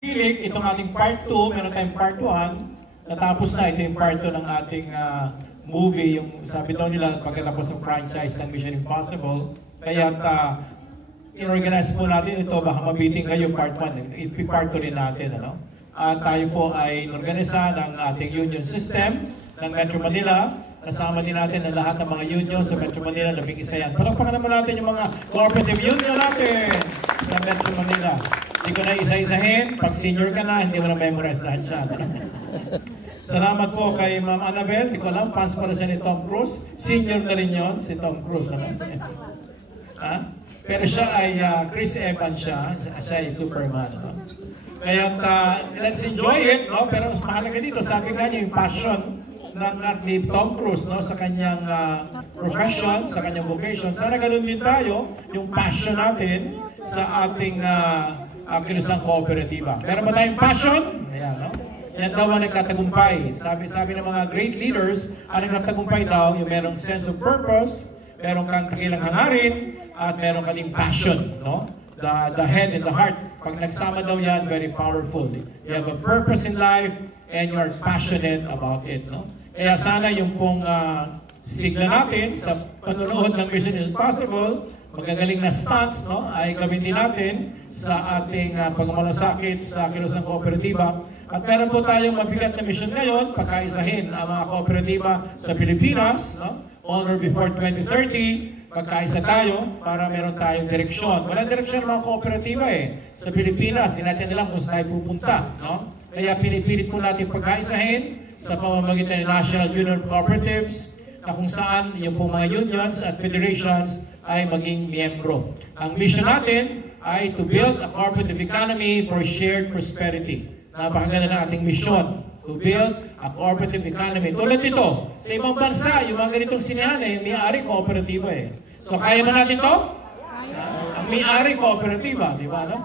Pilik, itong ating part 2, meron tayong part 1, natapos na, ito yung part 2 ng ating movie, yung sabi daw nila pagkatapos ng franchise ng Mission Impossible. Kaya in-organize po natin ito, baka mabiting kayo part 1, ipipart 2 rin natin. Ano? Tayo po ay in-organisa ng ating union system ng Metro Manila. Kasama din natin ang lahat ng mga union sa Metro Manila, 11 yan. Palakpakan naman natin yung mga cooperative union natin sa Metro Manila. Hindi ko na isa-isahin. Pag senior ka na, hindi mo na memorize lahat siya. Salamat po kay Ma'am Annabel. Hindi ko alam, fans pala siya ni Tom Cruise. Senior na rin yun, si Tom Cruise. Pero siya ay Chris Evans siya. Siya ay Superman. Kaya let's enjoy it. No? Pero mahalaga dito, sabi nga niya yung passion ni Tom Cruise, no, sa kanyang profession, sa kanyang vocation. Sana ganun din tayo, yung passion natin sa ating kilusang kooperatiba. Meron ba tayong passion? Ayan, no? Yan daw ang nagtatagumpay. Sabi ng mga great leaders, ang nagtatagumpay daw, yung merong sense of purpose, merong kang kakilang hangarin, at merong kaning passion, no? The head and the heart. Pag nagsama daw yan, very powerful. You have a purpose in life, and you are passionate about it, no? Kaya sana yung pong sigla natin sa panonood ng Mission Impossible, magagaling na stunts, no, ay gamitin natin sa ating pagmamalasakit sa kilusang kooperatiba. At meron po tayong mabigat na mission ngayon, pagkaisahin ang mga kooperatiba sa Pilipinas, no? On or before 2030, pagkaisa tayo para meron tayong direksyon. Walang direksyon ng mga kooperatiba sa Pilipinas, di natin alam kung saan tayo pupunta, no? Kaya pinipilit po natin pagkaisahin sa pamamagitan ng National Union Cooperatives na kung saan yung po mga unions at federations ay maging miyembro. Ang mission natin ay to build a cooperative economy for shared prosperity. Napakaganda ng ating mission, to build a cooperative economy. Tulad nito, sa ibang bansa, yung mga ganitong sinihan may-ari kooperatiba So kaya ba natin to? Ang may-ari kooperatiba, di ba? No?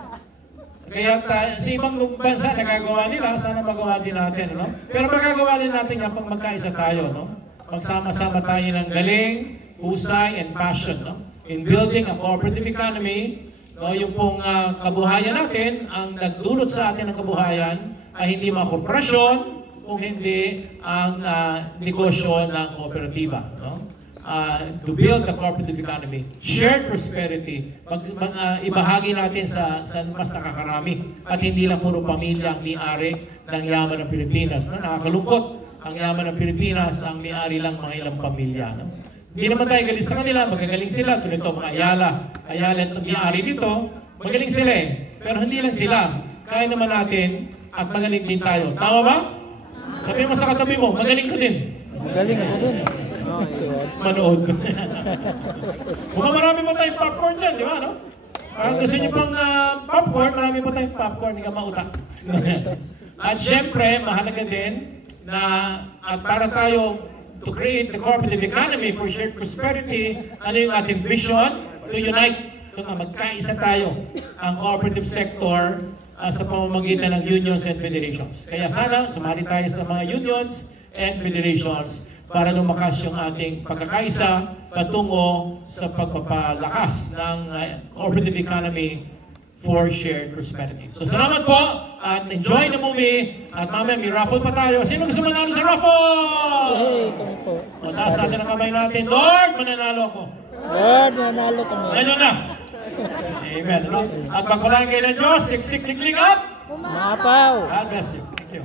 Kaya sa ibang bansa nagagawa nila, sana magawa din natin. No? Pero magagawa din natin yan pag magkaisa tayo. No? Magsama-sama tayo ng galing, husay, and passion. No? In building a cooperative economy, no, yung pong kabuhayan natin, ang nagdulot sa atin ng kabuhayan ay hindi mga korporasyon, kung hindi ang negosyo ng kooperatiba. No? To build the cooperative economy, shared prosperity, ibahagi natin sa mas nakakarami at hindi lang puro pamilya ang may-ari ng yaman ng Pilipinas. No? Nakakalungkot, ang yaman ng Pilipinas ang may-ari lang mga ilang pamilya. No? Hindi naman tayo galing sa kanila, magagaling sila. Tulad ito, mga Ayala at may-ari dito, magaling sila pero hindi lang sila. Kaya naman natin at magaling din tayo. Tama ba? Sabi mo sa katabi mo, magaling ka din. Magaling ako dun. Manood. Kung marami pa tayong popcorn dyan, di ba, no? Parang gusto niyo pang popcorn, marami pa tayong popcorn, hindi ka mautak. At syempre, mahalaga din na at para tayo to create the cooperative economy for shared prosperity, ano yung ating vision? To unite, magkaisa tayo ang cooperative sector sa pamamagitan ng unions and federations. Kaya sana, sumali tayo sa mga unions and federations para lumakas yung ating pagkakaisa patungo sa pagpapalakas ng cooperative economy for shared prosperity. So salamat po at enjoy the movie at mamaya may raffle pa tayo. Sino gusto manalo sa raffle? Hey, kami po. Taas natin ang kamay natin. Lord, mananalo ko. Lord, mananalo kami. Nanyo na. Amen. No? At pagpalaan kayo ng Diyos, siksik, kliklik up. Maapaw. God bless you. Thank you.